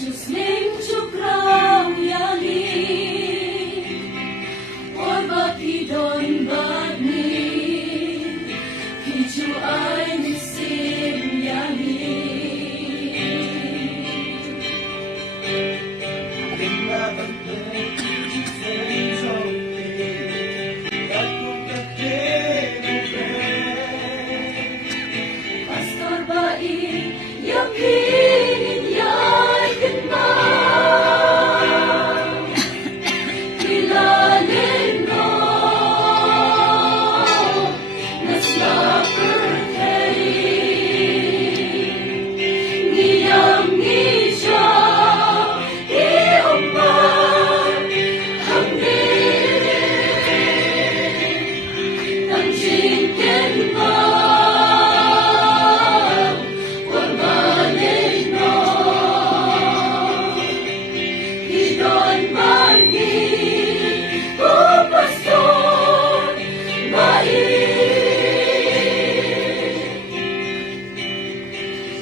Jusling cukrau yani Orba kidon bagni Hiju ay nisim yani Pastor bai yakinin yay kenal Kilalin mo Nasla perkeri Ngiyam ngisya Iumar Hamdiri Tanjingkin mo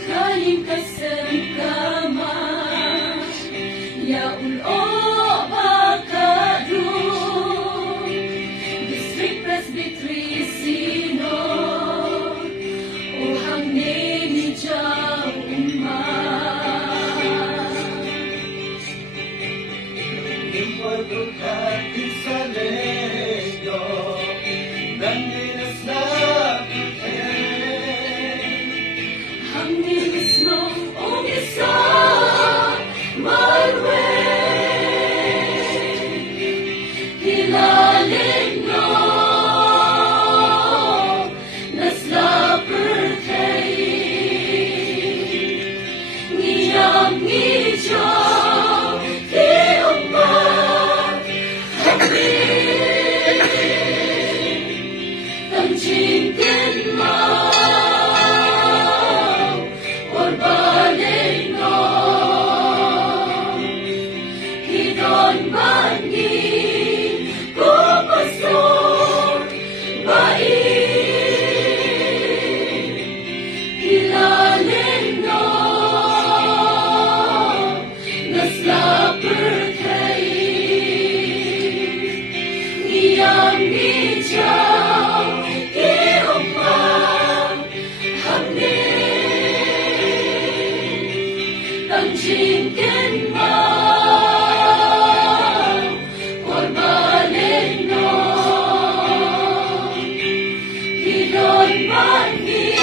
Kaling kasengkama Ya ulo bakadun District Presbytery Sino Uhang nini jaw Importukat sa leyo Dan dinas na Ang nilis mo umisa my way Hilalin mo Nasla perkay Ngiyam ngijaw Iumar Hamdiri Tanjingkin mo Hidon bangi ko pastor bai Hilalin no Nasla perkay Ngiyam ngijaw Iumar Hamdiri Tanjingkin mo Hidon bangi